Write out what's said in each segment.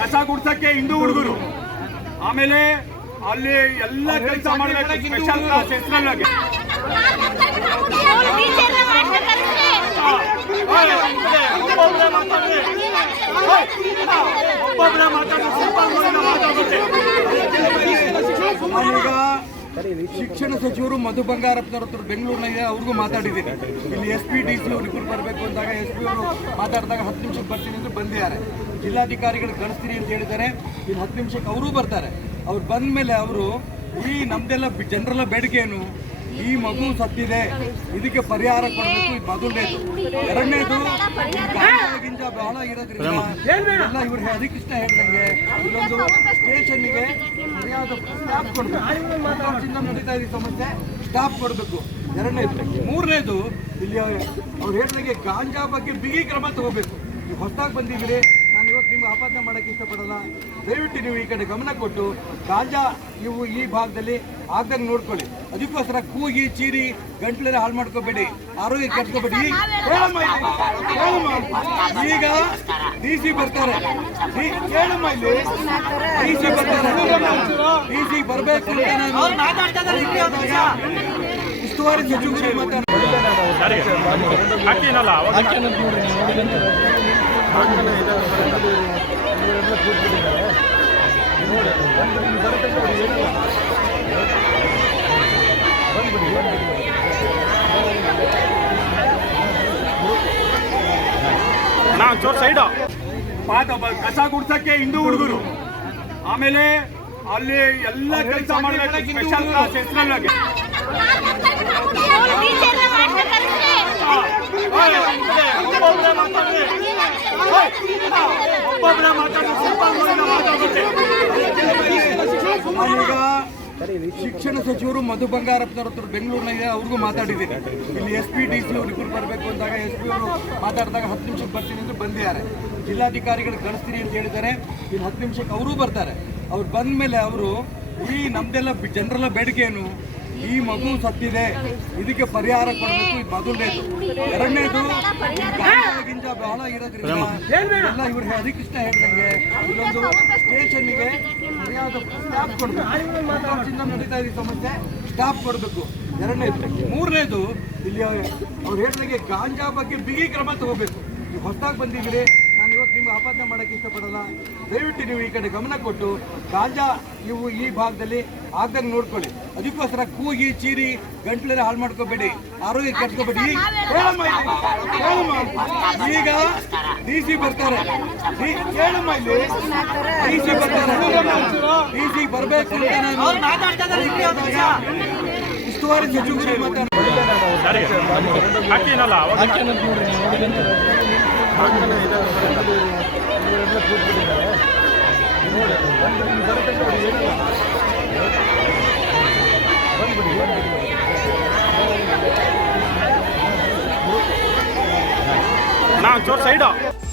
ಕಸ ಗುಡ್ಸಕ್ಕೆ ಹಿಂದೂ ಹುಡುಗರು, ಆಮೇಲೆ ಅಲ್ಲಿ ಎಲ್ಲ ಕೆಲಸ ಮಾಡಬೇಕು ಸ್ಪೆಷಲ್ ಕ್ಲಾಸ್ ಹೆಸರಲ್ಲಿ ಶಿಕ್ಷಣ ಸಚಿವರು ಮಧು ಬಂಗಾರಪ್ಪನವ್ರ ಹತ್ರ ಬೆಂಗಳೂರಿನಾಗ ಅವ್ರಿಗೂ ಮಾತಾಡಿದ್ದೀನಿ. ಇಲ್ಲಿ SP DC ಇಬ್ಬರು ಬರಬೇಕು ಅಂದಾಗ SP ಅವರು ಮಾತಾಡಿದಾಗ 10 ನಿಮಿಷಕ್ಕೆ ಬರ್ತೀನಿ ಅಂದ್ರೆ ಬಂದಿದ್ದಾರೆ. ಜಿಲ್ಲಾಧಿಕಾರಿಗಳು ಕಳಿಸ್ತೀನಿ ಅಂತ ಹೇಳಿದ್ದಾರೆ. ಇನ್ನು 10 ನಿಮಿಷಕ್ಕೆ ಅವರೂ ಬರ್ತಾರೆ. ಅವ್ರು ಬಂದ ಮೇಲೆ ಅವರು ಈ ನಮ್ದೆಲ್ಲ ಜನರೆಲ್ಲ ಬೇಡಿಕೆ ಏನು, ಈ ಮಗು ಸತ್ತಿದೆ, ಇದಕ್ಕೆ ಪರಿಹಾರ ಕೊಡಬೇಕು. ಇದು ಮೊದಲನೇದು. ಎರಡನೇದು ಗಿಂಜ ಬಹಳ ಇರೋದ್ರಿಂದ ಎಲ್ಲ ಇವ್ರು ಹರಿಕೃಷ್ಣ ಹೇಳ್ದಂಗೆ ಇಲ್ಲೊಂದು ಸ್ಟೇಷನ್ಗೆ ಸರಿಯಾದ ಸ್ಟಾಪ್ ಕೊಡಬೇಕು. ನಡೀತಾ ಇದೆ ಸಮಸ್ಯೆ, ಸ್ಟಾಪ್ ಕೊಡಬೇಕು. ಎರಡನೇದು. ಮೂರನೇದು, ಇಲ್ಲಿ ಅವ್ರು ಹೇಳ್ದಂಗೆ ಗಾಂಜಾ ಬಗ್ಗೆ ಬಿಗಿ ಕ್ರಮ ತಗೋಬೇಕು. ನೀವು ಹೊಸದಾಗಿ ಬಂದಿದ್ದೀರಿ, ನಾನು ಇವತ್ತು ನಿಮ್ಗೆ ಆಪಾದನೆ ಮಾಡೋಕ್ಕೆ ಇಷ್ಟಪಡಲ್ಲ. ದಯವಿಟ್ಟು ನೀವು ಈ ಕಡೆ ಗಮನ ಕೊಟ್ಟು ಗಾಂಜಾ ನೀವು ಈ ಭಾಗದಲ್ಲಿ ಆಗ್ದಂಗೆ ನೋಡ್ಕೊಳ್ಳಿ. ಅದಕ್ಕೋಸ್ಕರ ಕೂಗಿ ಚೀರಿ ಗಂಟ್ಲೆಲ್ಲ ಹಾಳು ಮಾಡ್ಕೋಬೇಡಿ, ಆರೋಗ್ಯ ಕೆಡ್ಸ್ಕೋಬೇಡಿ. ಈಗ DC ಬರ್ತಾರೆ, ಕೇಳಮ್ಮ, ಇಲ್ಲಿ DC ಬರ್ತಾರೆ. DC ಬರಬೇಕು ಉಸ್ತುವಾರಿ ಸಚಿವರು ಮಾತಾಡ್ತಾರೆ. ಕಸ ಗುಡ್ಸಕ್ಕೆ ಹಿಂದೂ ಹುಡುಗರು, ಆಮೇಲೆ ಅಲ್ಲಿ ಎಲ್ಲ ಕೆಲಸ ಮಾಡಬೇಕು ಸ್ಪೆಷಲ್ ಕ್ಲಾಸ್ ಹೆಸರಲ್ಲಿ ಶಿಕ್ಷಣ ಸಚಿವರು ಮಧು ಬಂಗಾರಪ್ಪನವ್ರ ಹತ್ರ ಬೆಂಗಳೂರಿನಾಗ ಅವ್ರಿಗೂ ಮಾತಾಡಿದ್ದೀನಿ. ಇಲ್ಲಿ SP DC ಇಬ್ಬರು ಬರಬೇಕು ಅಂದಾಗ SP ಅವರು ಮಾತಾಡಿದಾಗ 10 ನಿಮಿಷಕ್ಕೆ ಬರ್ತೀನಿ ಅಂದ್ರೆ ಬಂದಿದ್ದಾರೆ. ಜಿಲ್ಲಾಧಿಕಾರಿಗಳು ಕಳಿಸ್ತೀನಿ ಅಂತ ಹೇಳಿದ್ದಾರೆ. ಇನ್ನು 10 ನಿಮಿಷಕ್ಕೆ ಅವರೂ ಬರ್ತಾರೆ. ಅವ್ರು ಬಂದ ಮೇಲೆ ಅವರು ಈ ನಮ್ದೆಲ್ಲ ಜನರೆಲ್ಲ ಬೇಡಿಕೆ ಏನು, ಈ ಮಗು ಸತ್ತಿದೆ, ಇದಕ್ಕೆ ಪರಿಹಾರ ಕೊಡಬೇಕು. ಇದು ಮೊದಲನೇದು. ಎರಡನೇದು, ಗಿಂಜ ಬಹಳ ಇರೋದ್ರಿಂದ ಎಲ್ಲ ಇವ್ರು ಹರಿಕೃಷ್ಣ ಹೇಳ್ದಂಗೆ ಇಲ್ಲೊಂದು ಸ್ಟೇಷನ್ಗೆ ಸರಿಯಾದ ಸ್ಟಾಪ್ ಕೊಡಬೇಕು. ನಡೀತಾ ಇದೆ ಸಮಸ್ಯೆ, ಸ್ಟಾಪ್ ಕೊಡಬೇಕು. ಎರಡನೇದು. ಮೂರನೇದು, ಇಲ್ಲಿ ಅವ್ರು ಹೇಳ್ದಂಗೆ ಗಾಂಜಾ ಬಗ್ಗೆ ಬಿಗಿ ಕ್ರಮ ತಗೋಬೇಕು. ನೀವು ಹೊಸದಾಗಿ ಬಂದಿದ್ದೀರಿ, ನಾನು ಇವತ್ತು ನಿಮ್ಗೆ ಆಪಾದನೆ ಮಾಡೋಕ್ಕೆ ಇಷ್ಟಪಡಲ್ಲ. ದಯವಿಟ್ಟು ನೀವು ಈ ಕಡೆ ಗಮನ ಕೊಟ್ಟು ಗಾಂಜಾ ನೀವು ಈ ಭಾಗದಲ್ಲಿ ಆಗ್ದಂಗೆ ನೋಡ್ಕೊಳ್ಳಿ. ಅದಕ್ಕೋಸ್ಕರ ಕೂಗಿ ಚೀರಿ ಗಂಟ್ಲೆಲ್ಲ ಹಾಳು ಮಾಡ್ಕೋಬೇಡಿ, ಆರೋಗ್ಯ ಕೆಡ್ಸ್ಕೋಬೇಡಿ. ಈಗ DC ಬರ್ತಾರೆ, ಕೇಳಮ್ಮ, ಇಲ್ಲಿ DC ಬರ್ತಾರೆ. DC ಬರಬೇಕು ಉಸ್ತುವಾರಿ ಸಚಿವರು ಮಾತಾಡ್ತಾರೆ.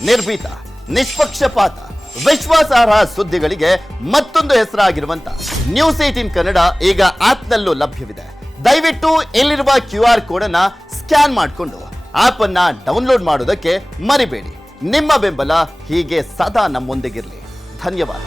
ನಿರ್ಭೀತ, ನಿಷ್ಪಕ್ಷಪಾತ, ವಿಶ್ವಾಸಾರ್ಹ ಸುದ್ದಿಗಳಿಗೆ ಮತ್ತೊಂದು ಹೆಸರಾಗಿರುವಂತ News18 ಕನ್ನಡ ಈಗ ಆಪ್ನಲ್ಲೂ ಲಭ್ಯವಿದೆ. ದಯವಿಟ್ಟು ಇಲ್ಲಿರುವ QR ಕೋಡ್ ಅನ್ನ ಸ್ಕ್ಯಾನ್ ಮಾಡಿಕೊಂಡು ಆಪ್ ಅನ್ನ ಡೌನ್ಲೋಡ್ ಮಾಡೋದಕ್ಕೆ ಮರಿಬೇಡಿ. ನಿಮ್ಮ ಬೆಂಬಲ ಹೀಗೆ ಸದಾ ನಮ್ಮೊಂದಿಗಿರಲಿ. ಧನ್ಯವಾದ.